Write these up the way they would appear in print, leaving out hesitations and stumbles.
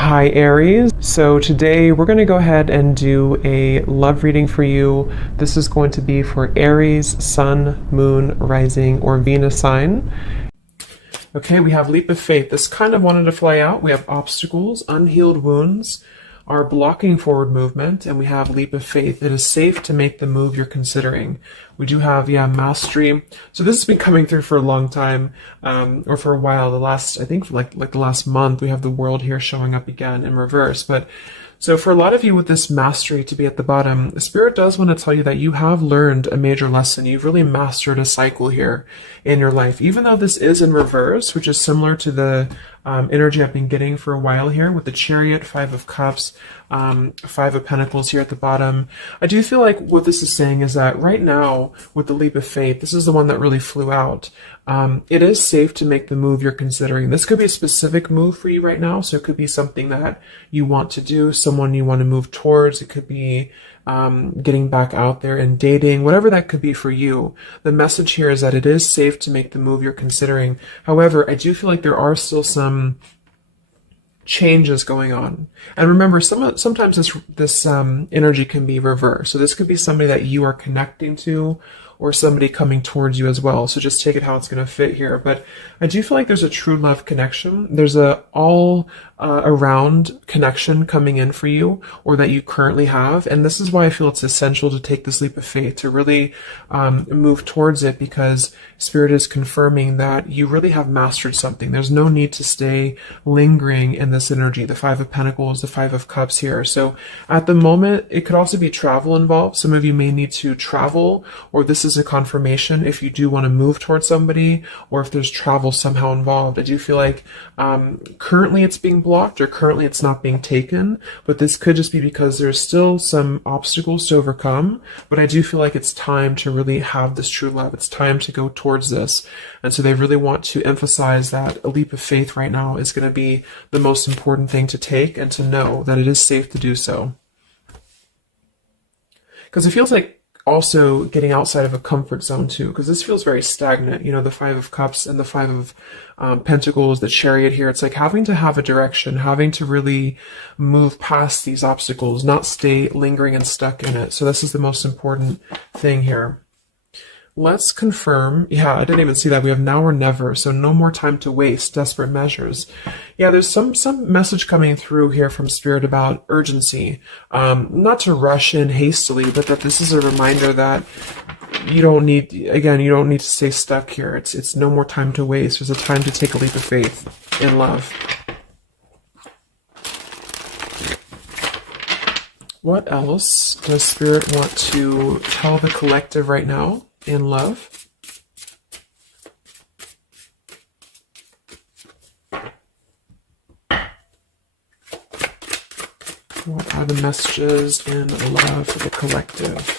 Hi Aries. So today we're going to go ahead and do a love reading for you. This is going to be for Aries, Sun, Moon, Rising, or Venus sign. Okay, we have leap of faith. This kind of wanted to fly out. We have obstacles, unhealed wounds are blocking forward movement, and we have leap of faith. It is safe to make the move you're considering. We do have, mastery. So this has been coming through for a long time, or for a while. I think like the last month, we have the world here showing up again in reverse. But so for a lot of you with this mastery to be at the bottom, the Spirit does want to tell you that you have learned a major lesson. You've really mastered a cycle here in your life. Even though this is in reverse, which is similar to the energy I've been getting for a while here with the Chariot, Five of Cups, Five of Pentacles here at the bottom. I do feel like what this is saying is that right now with the leap of faith, this is the one that really flew out. It is safe to make the move you're considering. This could be a specific move for you right now. So it could be something that you want to do, someone you want to move towards. It could be getting back out there and dating, whatever that could be for you. The message here is that it is safe to make the move you're considering. However, I do feel like there are still some changes going on. And remember, sometimes this energy can be reversed. So this could be somebody that you are connecting to, or somebody coming towards you as well. So just take it how it's going to fit here. But I do feel like there's a true love connection. There's a all around connection coming in for you, or that you currently have. And this is why I feel it's essential to take this leap of faith, to really move towards it, because Spirit is confirming that you really have mastered something. There's no need to stay lingering in this energy. The Five of Pentacles, the Five of Cups here. So at the moment, it could also be travel involved. Some of you may need to travel, or this is a confirmation if you do want to move towards somebody, or if there's travel somehow involved. I do feel like currently it's being blocked, or currently it's not being taken, but this could just be because there's still some obstacles to overcome. But I do feel like it's time to really have this true love. It's time to go towards this. And so they really want to emphasize that a leap of faith right now is going to be the most important thing to take, and to know that it is safe to do so. Because it feels like also getting outside of a comfort zone too, because this feels very stagnant. The Five of Cups and the Five of Pentacles, the Chariot here, it's like having to have a direction, having to really move past these obstacles, not stay lingering and stuck in it. So this is the most important thing here. Let's confirm. Yeah, I didn't even see that. We have now or never. So no more time to waste. Desperate measures. Yeah, there's some message coming through here from Spirit about urgency. Not to rush in hastily, but that this is a reminder that you don't need to stay stuck here. It's no more time to waste. There's a time to take a leap of faith in love. What else does Spirit want to tell the collective right now in love? What are the messages in love for the collective?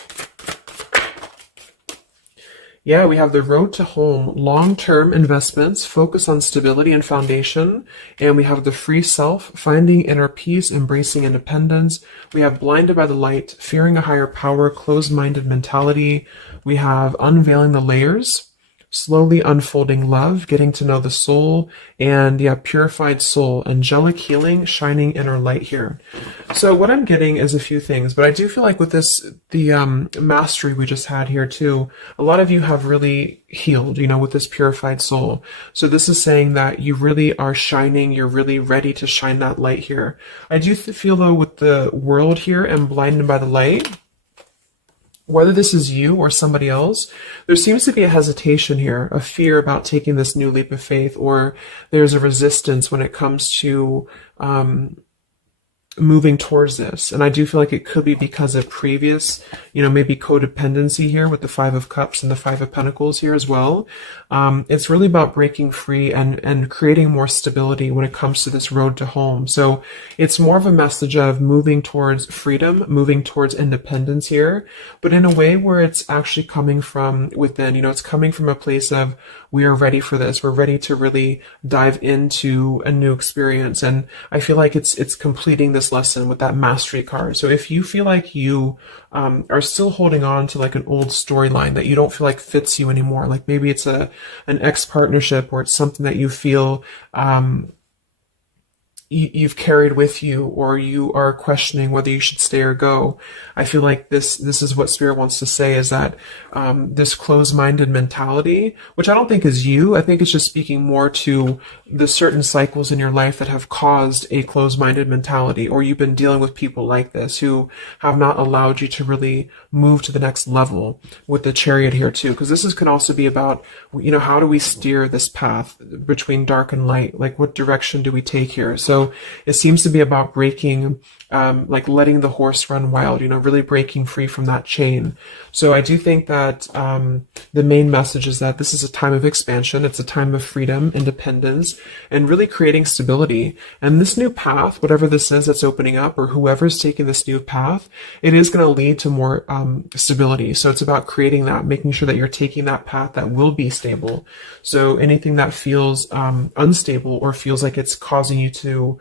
Yeah, we have the road to home, long-term investments, focus on stability and foundation. And we have the free self, finding inner peace, embracing independence. We have blinded by the light, fearing a higher power, closed-minded mentality. We have unveiling the layers, slowly unfolding love, getting to know the soul, and purified soul, angelic healing, shining inner light here. So what I'm getting is a few things, but I do feel like with this, the mastery we just had here too, a lot of you have really healed, with this purified soul. So this is saying that you really are shining, you're really ready to shine that light here. I do feel though with the world here and blinded by the light, whether this is you or somebody else, there seems to be a hesitation here, a fear about taking this new leap of faith, or there's a resistance when it comes to moving towards this. And I do feel like it could be because of previous, maybe codependency here with the Five of Cups and the Five of Pentacles here as well. It's really about breaking free and creating more stability when it comes to this road to home. So it's more of a message of moving towards freedom, moving towards independence here, but in a way where it's actually coming from within. It's coming from a place of, we are ready for this. We're ready to really dive into a new experience. And I feel like it's completing this lesson with that mastery card. So if you feel like you are still holding on to like an old storyline that you don't feel like fits you anymore, like maybe it's an ex partnership, or it's something that you feel you've carried with you, or you are questioning whether you should stay or go. I feel like this is what Spirit wants to say, is that this closed-minded mentality, which I don't think is you, I think it's just speaking more to the certain cycles in your life that have caused a closed-minded mentality, or you've been dealing with people like this who have not allowed you to really move to the next level, with the Chariot here too, because can also be about, how do we steer this path between dark and light? Like, what direction do we take here? So it seems to be about breaking, like letting the horse run wild, really breaking free from that chain. So I do think that the main message is that this is a time of expansion. It's a time of freedom, independence, and really creating stability. And this new path, whatever this is that's opening up, or whoever's taking this new path, it is going to lead to more stability. So it's about creating that, making sure that you're taking that path that will be stable. So anything that feels unstable, or feels like it's causing you to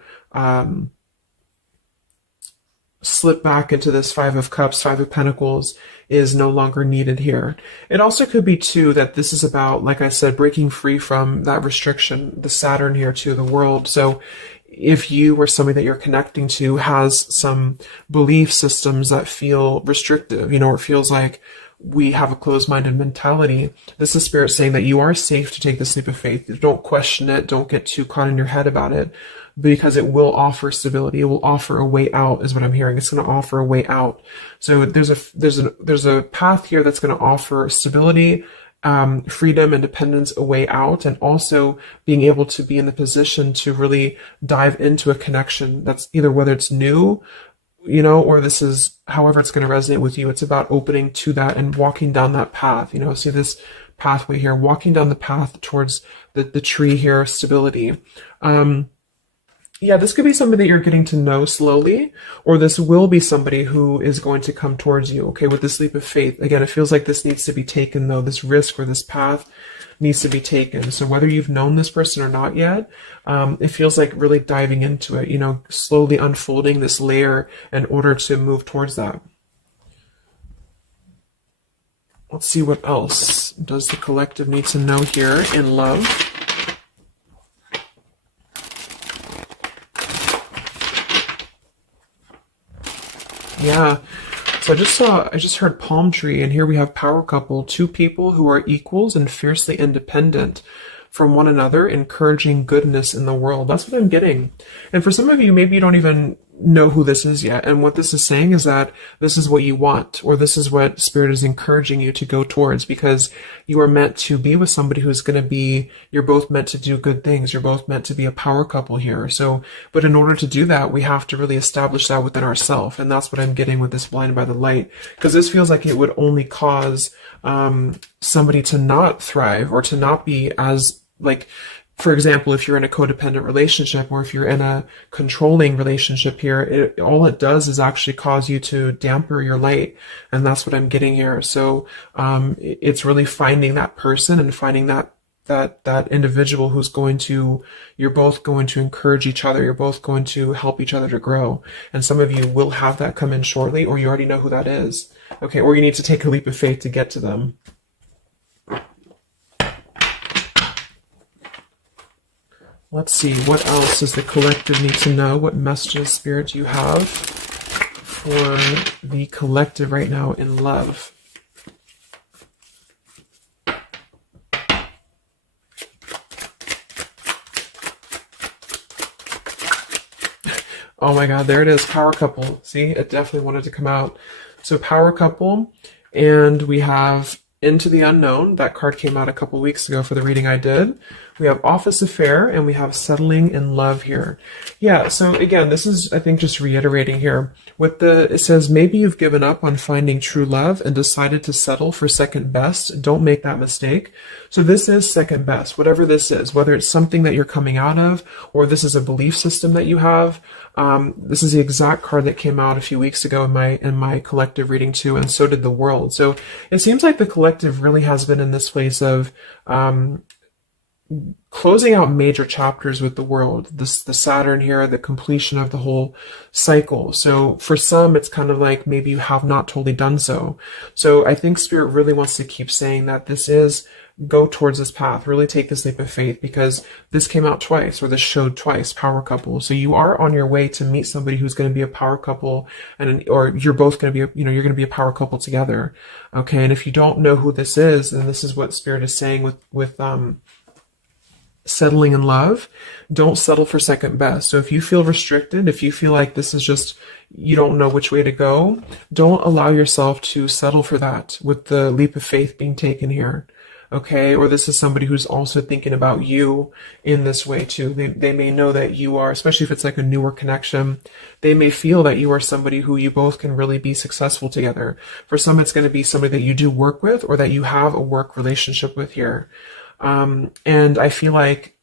slip back into this Five of Cups, Five of Pentacles, is no longer needed here. It also could be too that this is about, like I said, breaking free from that restriction, the Saturn here too, the world. So if you or somebody that you're connecting to has some belief systems that feel restrictive, or it feels like we have a closed-minded mentality, this is Spirit saying that you are safe to take this leap of faith. Don't question it. Don't get too caught in your head about it, because it will offer stability. It will offer a way out, is what I'm hearing. It's going to offer a way out. So there's a path here that's going to offer stability, freedom, independence, a way out, and also being able to be in the position to really dive into a connection that's either, whether it's new, or this is however it's going to resonate with you. It's about opening to that and walking down that path. See this pathway here, walking down the path towards the tree here, stability. Yeah, this could be somebody that you're getting to know slowly, or this will be somebody who is going to come towards you, okay, with this leap of faith. Again, it feels like this needs to be taken, though. This risk or this path needs to be taken. So whether you've known this person or not yet, it feels like really diving into it, slowly unfolding this layer in order to move towards that. Let's see what else does the collective need to know here in love. Yeah, so I just heard palm tree, and here we have power couple, two people who are equals and fiercely independent from one another, encouraging goodness in the world. That's what I'm getting. And for some of you, maybe you don't even know who this is yet. And what this is saying is that this is what you want, or this is what Spirit is encouraging you to go towards, because you are meant to be with somebody who's going to be, you're both meant to do good things. You're both meant to be a power couple here. So, but in order to do that, we have to really establish that within ourselves. And that's what I'm getting with this blinded by the light, because this feels like it would only cause somebody to not thrive, or to not be as, like, for example, if you're in a codependent relationship, or if you're in a controlling relationship here, all it does is actually cause you to damper your light. And that's what I'm getting here. So it's really finding that person and finding that individual who's you're both going to encourage each other. You're both going to help each other to grow. And some of you will have that come in shortly, or you already know who that is. Okay, or you need to take a leap of faith to get to them. Let's see, what else does the collective need to know? What messages, Spirit, do you have for the collective right now in love? Oh my God, there it is, power couple. See, it definitely wanted to come out. So power couple, and we have Into the Unknown. That card came out a couple weeks ago for the reading I did. We have Office Affair, and we have Settling in Love here. Yeah, so again, this is, I think, just reiterating here. It says, maybe you've given up on finding true love and decided to settle for second best. Don't make that mistake. So this is second best, whatever this is, whether it's something that you're coming out of, or this is a belief system that you have. This is the exact card that came out a few weeks ago in my collective reading too, and so did the world. So it seems like the collective really has been in this place of closing out major chapters with the world, the Saturn here, the completion of the whole cycle. So for some, it's kind of like maybe you have not totally done so. So I think Spirit really wants to keep saying that this is go towards this path. Really take this leap of faith, because this came out twice, or this showed twice, power couple. So you are on your way to meet somebody who's going to be a power couple, or you're both going to be, you're going to be a power couple together. Okay. And if you don't know who this is, then this is what Spirit is saying with settling in love. Don't settle for second best. So if you feel restricted, if you feel like this is just, you don't know which way to go, don't allow yourself to settle for that with the leap of faith being taken here. Okay. Or this is somebody who's also thinking about you in this way too. They may know that you are, especially if it's like a newer connection, they may feel that you are somebody who you both can really be successful together. For some, it's going to be somebody that you do work with, or that you have a work relationship with here. And I feel like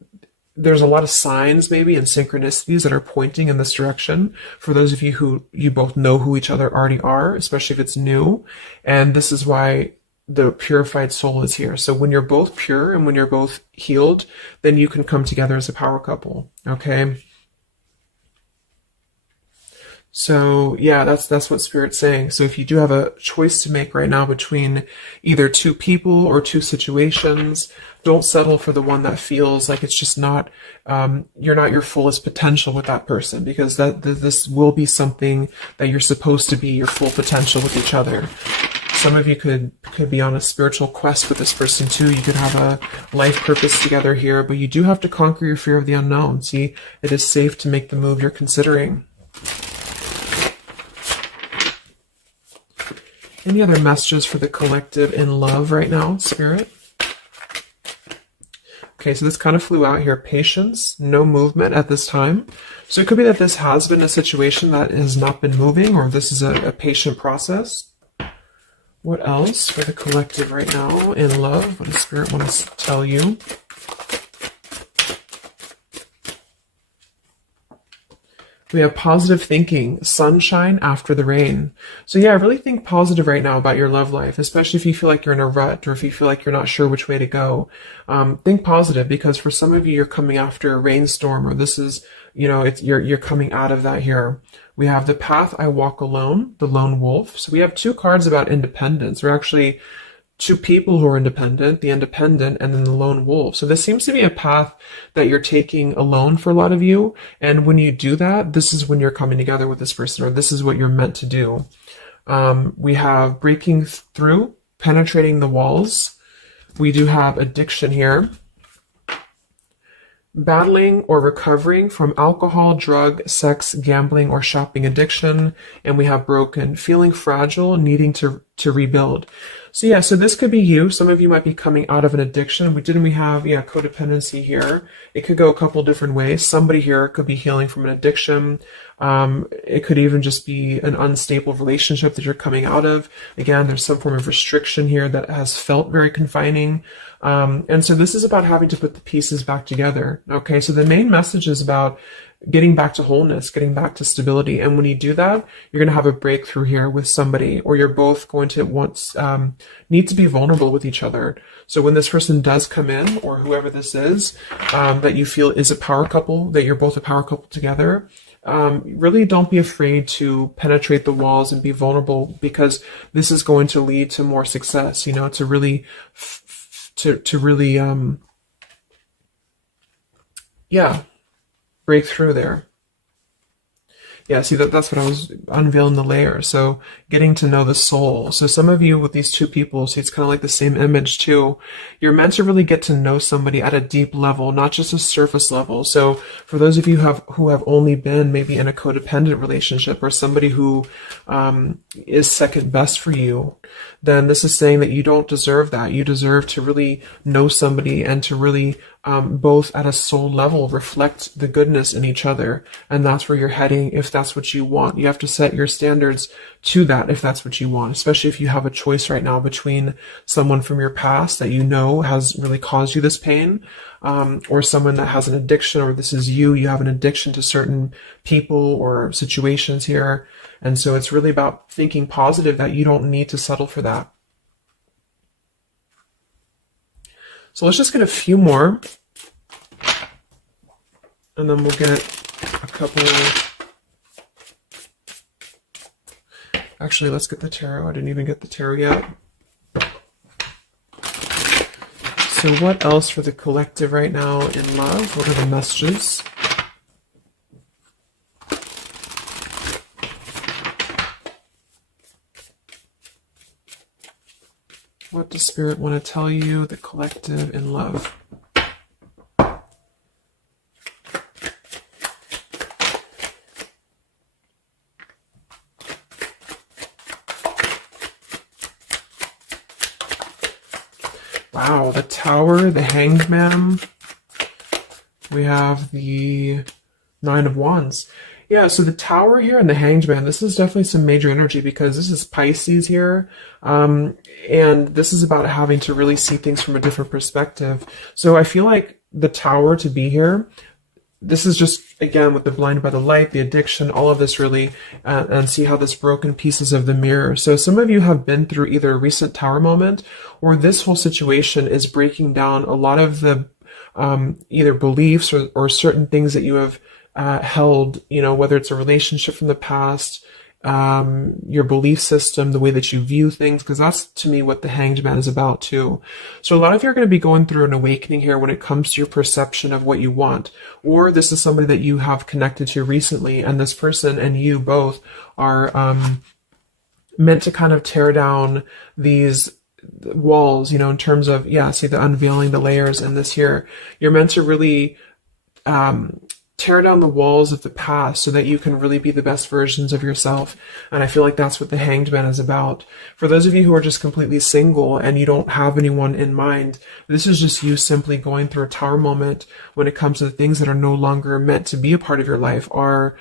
there's a lot of signs maybe and synchronicities that are pointing in this direction for those of you who you both know who each other already are, especially if it's new. And this is why the purified soul is here. So when you're both pure and when you're both healed, then you can come together as a power couple. Okay. So yeah, that's what Spirit's saying. So if you do have a choice to make right now between either two people or two situations, don't settle for the one that feels like it's just not, you're not your fullest potential with that person, because this will be something that you're supposed to be your full potential with each other. Some of you could be on a spiritual quest with this person too. You could have a life purpose together here, but you do have to conquer your fear of the unknown. See, it is safe to make the move you're considering. Any other messages for the collective in love right now, Spirit? Okay, so this kind of flew out here. Patience, no movement at this time. So it could be that this has been a situation that has not been moving, or this is a patient process. What else for the collective right now in love? What does Spirit want to tell you? We have positive thinking, sunshine after the rain. So yeah, really think positive right now about your love life, especially if you feel like you're in a rut, or if you feel like you're not sure which way to go. Think positive, because for some of you, you're coming after a rainstorm, or this is, you're coming out of that here. We have the path I walk alone, the lone wolf. So we have two cards about independence. We're actually two people who are independent, the independent, and then the lone wolf. So this seems to be a path that you're taking alone for a lot of you. And when you do that, this is when you're coming together with this person, or this is what you're meant to do. We have breaking through, penetrating the walls. We do have addiction here. Battling or recovering from alcohol, drug, sex, gambling, or shopping addiction. And we have broken, feeling fragile, needing to rebuild. So yeah, so this could be you. Some of you might be coming out of an addiction. We have codependency here. It could go a couple different ways. Somebody here could be healing from an addiction. It could even just be an unstable relationship that you're coming out of. Again, there's some form of restriction here that has felt very confining. And so this is about having to put the pieces back together. Okay, so the main message is about getting back to wholeness, getting back to stability. And when you do that, you're going to have a breakthrough here with somebody, or you're both going to need to be vulnerable with each other. So when this person does come in, or whoever this is, that you feel is a power couple, that you're both a power couple together, really don't be afraid to penetrate the walls and be vulnerable, because this is going to lead to more success, to really, break through there. Yeah, see, that's what I was unveiling, the layer. So getting to know the soul. So some of you with these two people, see, it's kind of like the same image too. You're meant to really get to know somebody at a deep level, not just a surface level. So for those of you who have only been maybe in a codependent relationship, or somebody who is second best for you, then this is saying that you don't deserve that. You deserve to really know somebody, and to really both at a soul level reflect the goodness in each other. And that's where you're heading if that's what you want. You have to set your standards to that if that's what you want, especially if you have a choice right now between someone from your past that has really caused you this pain, or someone that has an addiction, or this is you have an addiction to certain people or situations here. And so it's really about thinking positive, that you don't need to settle for that. So let's just get a few more, and then we'll get a couple. Actually, let's get the tarot. I didn't even get the tarot yet. So what else for the collective right now in love? What are the messages? What does Spirit want to tell you, the collective in love? Wow, the Tower, the Hanged Man. We have the Nine of Wands. Yeah, so the Tower here and the Hanged Man, this is definitely some major energy because this is Pisces here. And this is about having to really see things from a different perspective. So I feel like the Tower to be here, this is just, again, with the blinded by the light, the addiction, all of this really, and see how this broken pieces of the mirror. So some of you have been through either a recent Tower moment or this whole situation is breaking down a lot of the either beliefs or certain things that you have held, you know, whether it's a relationship from the past, your belief system, the way that you view things, because that's to me what the Hanged Man is about too. So a lot of you are going to be going through an awakening here when it comes to your perception of what you want, or this is somebody that you have connected to recently, and this person and you both are meant to kind of tear down these walls, you know, in terms of, yeah, see the unveiling the layers in this here. You're meant to really tear down the walls of the past so that you can really be the best versions of yourself. And I feel like that's what the Hanged Man is about. For those of you who are just completely single and you don't have anyone in mind, this is just you simply going through a Tower moment when it comes to the things that are no longer meant to be a part of your life are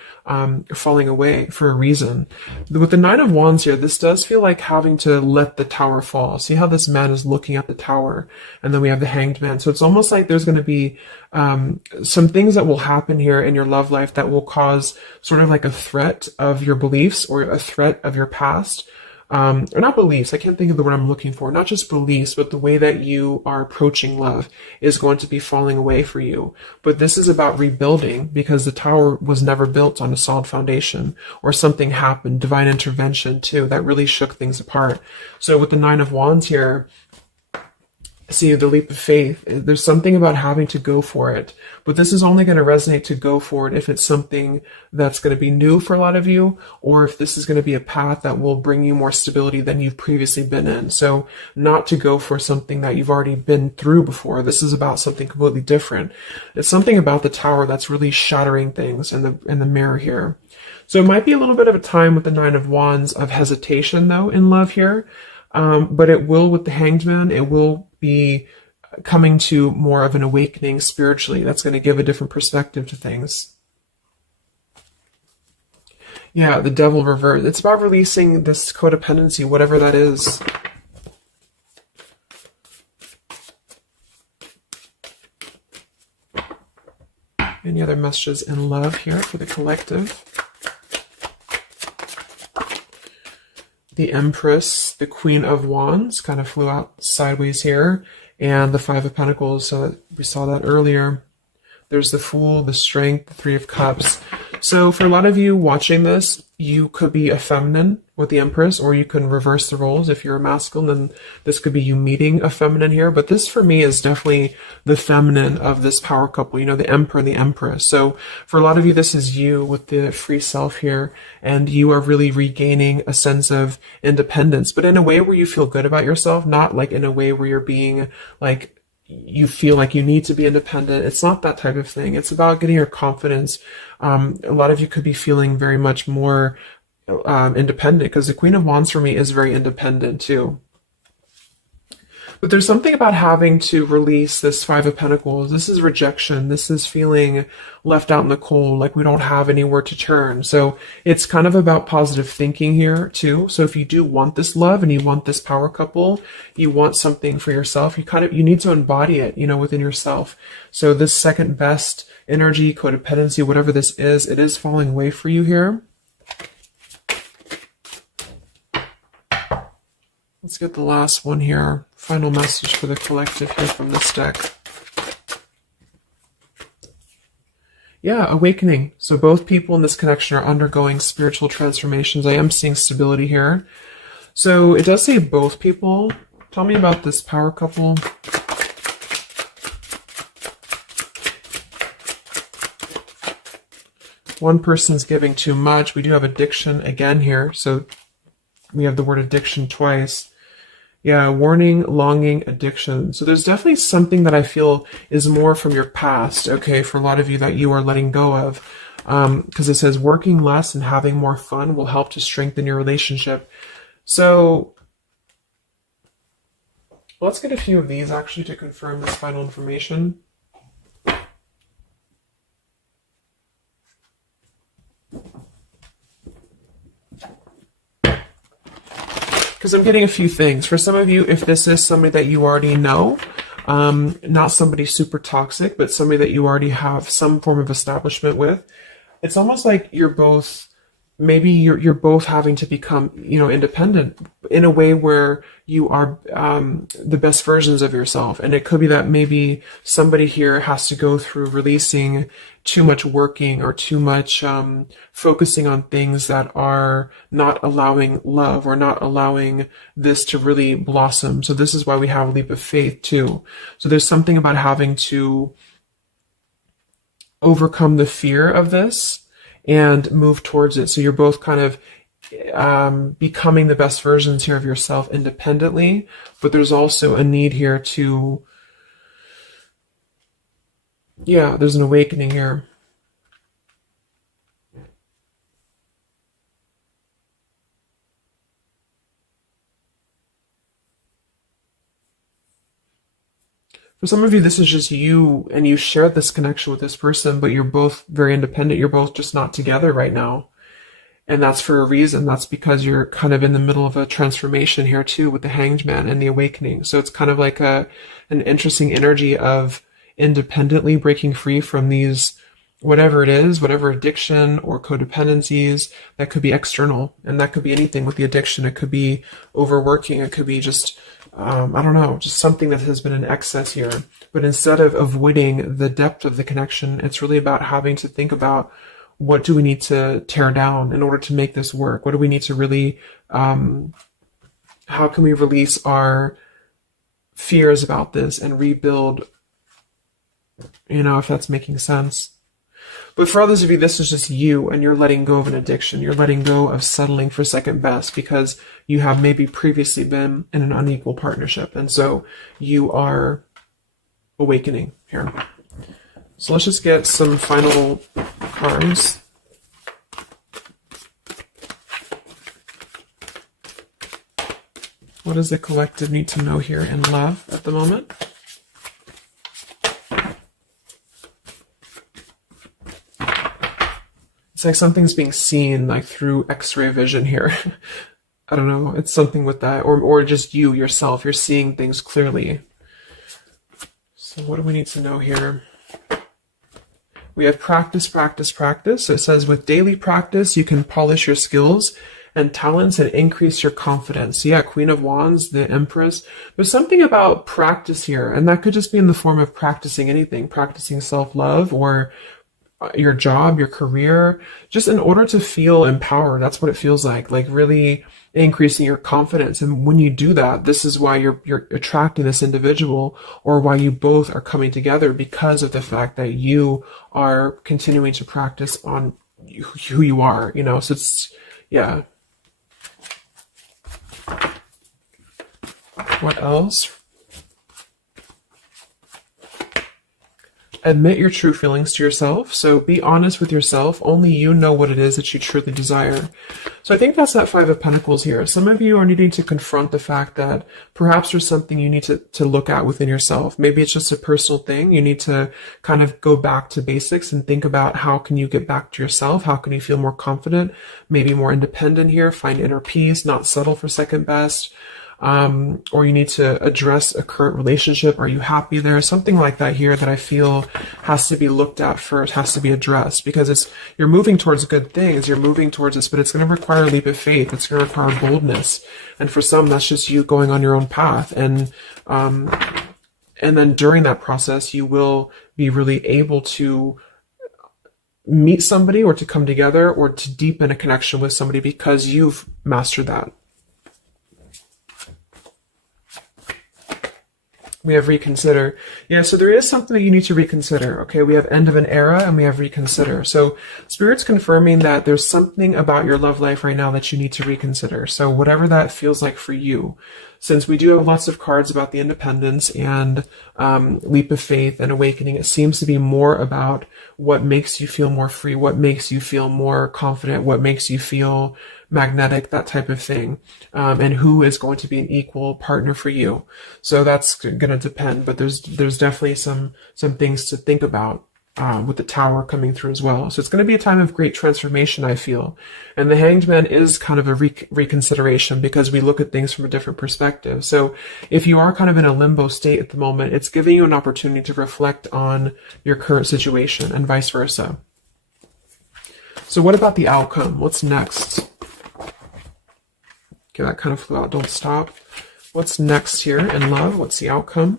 falling away for a reason. With the Nine of Wands here, this does feel like having to let the Tower fall. See how this man is looking at the Tower, and then we have the Hanged Man. So it's almost like there's going to be some things that will happen here in your love life that will cause sort of like a threat of your beliefs or a threat of your past. Or not beliefs, I can't think of the word I'm looking for, not just beliefs, but the way that you are approaching love is going to be falling away for you. But this is about rebuilding because the Tower was never built on a solid foundation, or something happened, divine intervention too, that really shook things apart. So with the Nine of Wands here, see the leap of faith, there's something about having to go for it, but this is only going to resonate to go for it if it's something that's going to be new for a lot of you, or if this is going to be a path that will bring you more stability than you've previously been in. So not to go for something that you've already been through before. This is about something completely different. It's something about the Tower that's really shattering things in the mirror here. So it might be a little bit of a time with the Nine of Wands of hesitation though in love here. But it will, with the Hanged Man, it will be coming to more of an awakening spiritually. That's going to give a different perspective to things. Yeah, the Devil reverse. It's about releasing this codependency, whatever that is. Any other messages in love here for the collective? The Empress, the Queen of Wands, kind of flew out sideways here, and the Five of Pentacles, so we saw that earlier. There's the Fool, the Strength, the Three of Cups. So for a lot of you watching this, you could be a feminine with the Empress, or you can reverse the roles. If you're a masculine, then this could be you meeting a feminine here. But this for me is definitely the feminine of this power couple, you know, the Emperor and the Empress. So for a lot of you, this is you with the free self here, and you are really regaining a sense of independence, but in a way where you feel good about yourself, not like in a way where you're being like, you feel like you need to be independent. It's not that type of thing. It's about getting your confidence. A lot of you could be feeling very much more independent, because the Queen of Wands for me is very independent too. But there's something about having to release this Five of Pentacles. This is rejection. This is feeling left out in the cold, like we don't have anywhere to turn. So it's kind of about positive thinking here too. So if you do want this love and you want this power couple, you want something for yourself, you need to embody it, you know, within yourself. So this second best energy, codependency, whatever this is, it is falling away for you here. Let's get the last one here. Final message for the collective here from this deck. Yeah, awakening. So both people in this connection are undergoing spiritual transformations. I am seeing stability here. So it does say both people. Tell me about this power couple. One person's giving too much. We do have addiction again here. So we have the word addiction twice. Yeah, warning, longing, addiction. So there's definitely something that I feel is more from your past, okay, for a lot of you that you are letting go of. Because it says working less and having more fun will help to strengthen your relationship. So let's get a few of these actually to confirm this final information. Because I'm getting a few things. For some of you, if this is somebody that you already know, not somebody super toxic, but somebody that you already have some form of establishment with, it's almost like you're both, maybe you're both having to become, independent in a way where you are the best versions of yourself. And it could be that maybe somebody here has to go through releasing too much working or too much focusing on things that are not allowing love or not allowing this to really blossom. So this is why we have a leap of faith too. So there's something about having to overcome the fear of this and move towards it. So you're both kind of becoming the best versions here of yourself independently, but there's also a need here to, there's an awakening here. For some of you, this is just you, and you shared this connection with this person, but you're both very independent. You're both just not together right now. And that's for a reason. That's because you're kind of in the middle of a transformation here too with the Hanged Man and the awakening. So it's kind of like an interesting energy of independently breaking free from these, whatever it is, whatever addiction or codependencies that could be external. And that could be anything with the addiction. It could be overworking. It could be just, I don't know, just something that has been in excess here. But instead of avoiding the depth of the connection, it's really about having to think about, what do we need to tear down in order to make this work? What do we need to really, how can we release our fears about this and rebuild, if that's making sense. But for others of you, this is just you, and you're letting go of an addiction. You're letting go of settling for second best because you have maybe previously been in an unequal partnership. And so you are awakening here. So let's just get some final cards. What does the collective need to know here in love at the moment? It's like something's being seen like through X-ray vision here. I don't know. It's something with that. Or just you, yourself. You're seeing things clearly. So what do we need to know here? We have practice, practice, practice. So it says with daily practice, you can polish your skills and talents and increase your confidence. So yeah, Queen of Wands, the Empress. There's something about practice here, and that could just be in the form of practicing anything, practicing self-love or your job, your career, just in order to feel empowered. That's what it feels like really increasing your confidence. And when you do that, this is why you're attracting this individual, or why you both are coming together, because of the fact that you are continuing to practice on who you are, so it's, yeah. What else? Admit your true feelings to yourself. So be honest with yourself. Only you know what it is that you truly desire. So I think that's that Five of Pentacles here. Some of you are needing to confront the fact that perhaps there's something you need to look at within yourself. Maybe it's just a personal thing. You need to kind of go back to basics and think about how can you get back to yourself? How can you feel more confident, maybe more independent here, find inner peace, not settle for second best. Or you need to address a current relationship. Are you happy there? Something like that here that I feel has to be looked at first, has to be addressed, because you're moving towards good things. You're moving towards this, but it's going to require a leap of faith. It's going to require boldness. And for some, that's just you going on your own path. And then during that process, you will be really able to meet somebody or to come together or to deepen a connection with somebody because you've mastered that. We have reconsider. Yeah, so there is something that you need to reconsider. Okay, we have end of an era and we have reconsider. So Spirit's confirming that there's something about your love life right now that you need to reconsider. So whatever that feels like for you. Since we do have lots of cards about the independence and leap of faith and awakening, it seems to be more about what makes you feel more free, what makes you feel more confident, what makes you feel magnetic, that type of thing, and who is going to be an equal partner for you. So that's going to depend, but there's definitely some things to think about with the Tower coming through as well. So it's going to be a time of great transformation, I feel. And the Hanged Man is kind of a reconsideration because we look at things from a different perspective. So if you are kind of in a limbo state at the moment, it's giving you an opportunity to reflect on your current situation and vice versa. So what about the outcome? What's next? Okay, that kind of flew out. Don't stop. What's next here in love? What's the outcome?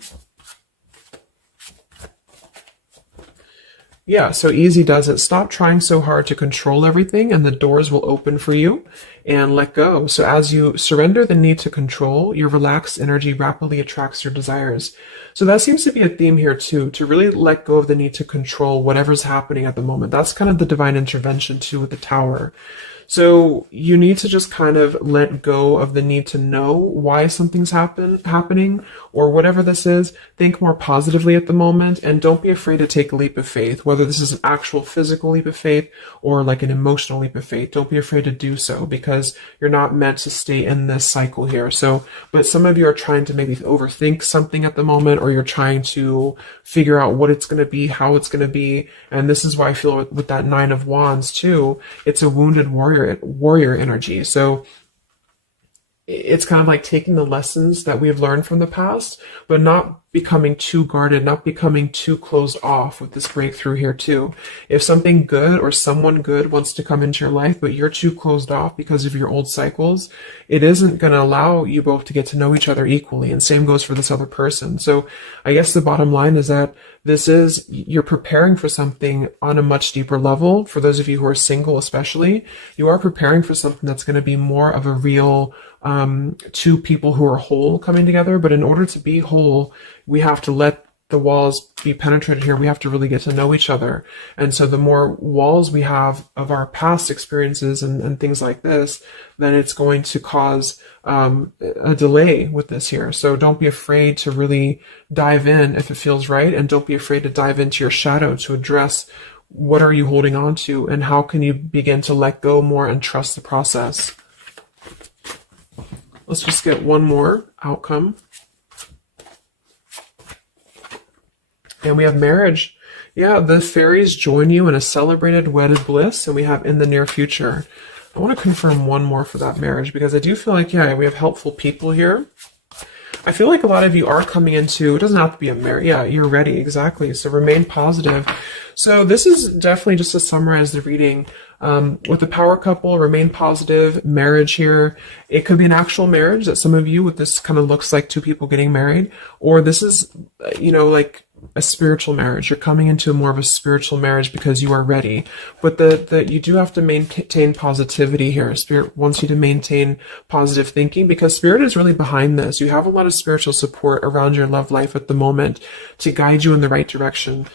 Yeah, so easy does it. Stop trying so hard to control everything and the doors will open for you, and let go. So as you surrender the need to control, your relaxed energy rapidly attracts your desires. So that seems to be a theme here too, to really let go of the need to control whatever's happening at the moment. That's kind of the divine intervention too with the Tower. So you need to just kind of let go of the need to know why something's happening or whatever this is. Think more positively at the moment and don't be afraid to take a leap of faith, whether this is an actual physical leap of faith or like an emotional leap of faith. Don't be afraid to do so because you're not meant to stay in this cycle here. So, but some of you are trying to maybe overthink something at the moment, or you're trying to figure out what it's going to be, how it's going to be. And this is why I feel with that Nine of Wands too, it's a wounded warrior energy. So it's kind of like taking the lessons that we've learned from the past, but not becoming too guarded, not becoming too closed off with this breakthrough here too. If something good or someone good wants to come into your life, but you're too closed off because of your old cycles, it isn't going to allow you both to get to know each other equally. And same goes for this other person. So I guess the bottom line is that you're preparing for something on a much deeper level. For those of you who are single, especially, you are preparing for something that's going to be more of a real two people who are whole coming together. But in order to be whole, we have to let the walls be penetrated here. We have to really get to know each other. And so the more walls we have of our past experiences and things like this, then it's going to cause a delay with this here. So don't be afraid to really dive in if it feels right. And don't be afraid to dive into your shadow to address what are you holding on to and how can you begin to let go more and trust the process. Let's just get one more outcome. And we have marriage. Yeah, the fairies join you in a celebrated wedded bliss, and we have in the near future. I want to confirm one more for that marriage because I do feel like, yeah, we have helpful people here. I feel like a lot of you are coming into, it doesn't have to be a marriage. Yeah, you're ready. Exactly. So remain positive. So this is definitely just to summarize the reading. With the power couple, remain positive, marriage here. It could be an actual marriage that some of you with this kind of looks like two people getting married, or this is, like a spiritual marriage. You're coming into more of a spiritual marriage because you are ready. But you do have to maintain positivity here. Spirit wants you to maintain positive thinking because Spirit is really behind this. You have a lot of spiritual support around your love life at the moment to guide you in the right direction.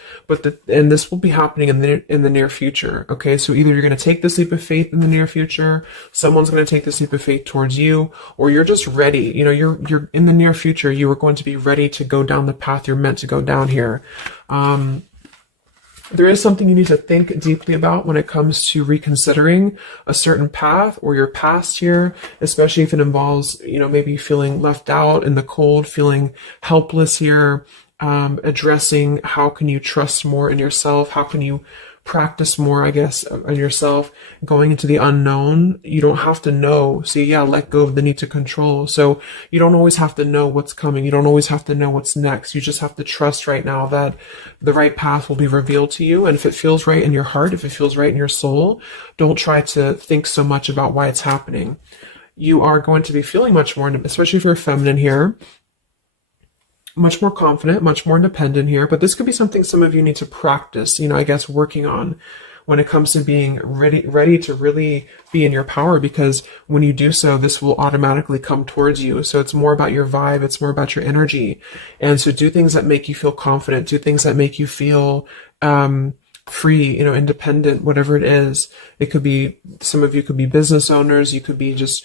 And this will be happening in the near future. Okay, so either you're going to take this leap of faith in the near future, someone's going to take this leap of faith towards you, or you're just ready. You're in the near future. You are going to be ready to go down the path you're meant to go down here. There is something you need to think deeply about when it comes to reconsidering a certain path or your past here, especially if it involves, maybe feeling left out in the cold, feeling helpless here, addressing how can you trust more in yourself, how can you practice more, I guess, on yourself, going into the unknown. You don't have to know. See, yeah, let go of the need to control. So you don't always have to know what's coming. You don't always have to know what's next. You just have to trust right now that the right path will be revealed to you. And if it feels right in your heart, if it feels right in your soul, don't try to think so much about why it's happening. You are going to be feeling much more, especially if you're feminine here, much more confident, much more independent here, but this could be something some of you need to practice, I guess, working on. when it comes to being ready to really be in your power, because when you do so, this will automatically come towards you. So it's more about your vibe, it's more about your energy. And so do things that make you feel confident, do things that make you feel free, independent, whatever it is. It could be, some of you could be business owners, you could be just,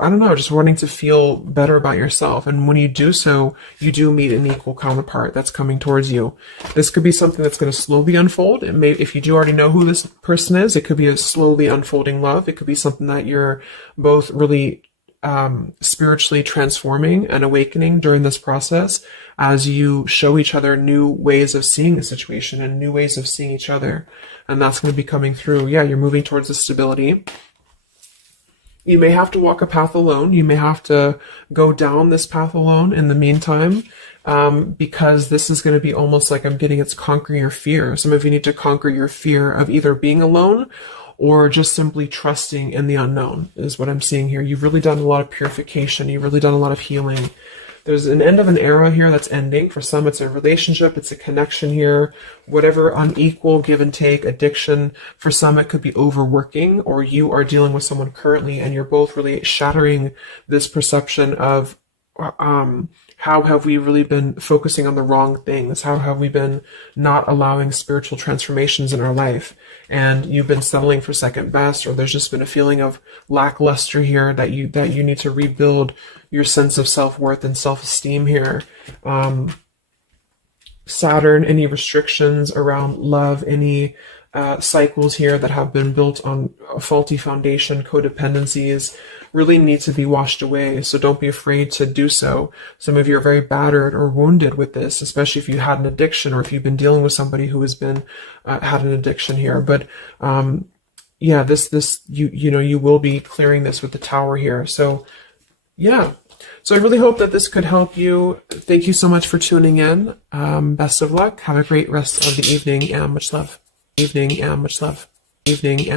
I don't know, just wanting to feel better about yourself. And when you do so, you do meet an equal counterpart that's coming towards you. This could be something that's going to slowly unfold. It may, if you do already know who this person is, it could be a slowly unfolding love. It could be something that you're both really spiritually transforming and awakening during this process, as you show each other new ways of seeing the situation and new ways of seeing each other. And that's going to be coming through. Yeah, you're moving towards the stability. You may have to walk a path alone. You may have to go down this path alone in the meantime, because this is going to be almost like, I'm getting, it's conquering your fear. Some of you need to conquer your fear of either being alone or just simply trusting in the unknown, is what I'm seeing here. You've really done a lot of purification. You've really done a lot of healing. There's an end of an era here that's ending. For some, it's a relationship, it's a connection here, whatever unequal give and take, addiction. For some, it could be overworking, or you are dealing with someone currently and you're both really shattering this perception of how have we really been focusing on the wrong things? How have we been not allowing spiritual transformations in our life? And you've been settling for second best, or there's just been a feeling of lackluster here that you need to rebuild your sense of self-worth and self-esteem here. Saturn, any restrictions around love, any cycles here that have been built on a faulty foundation, codependencies, really need to be washed away. So don't be afraid to do so. Some of you are very battered or wounded with this, especially if you had an addiction, or if you've been dealing with somebody who has been had an addiction here. But yeah, you will be clearing this with the Tower here. So yeah. So I really hope that this could help you. Thank you so much for tuning in. Best of luck. Have a great rest of the evening, and much love. Evening, and much love. Evening, and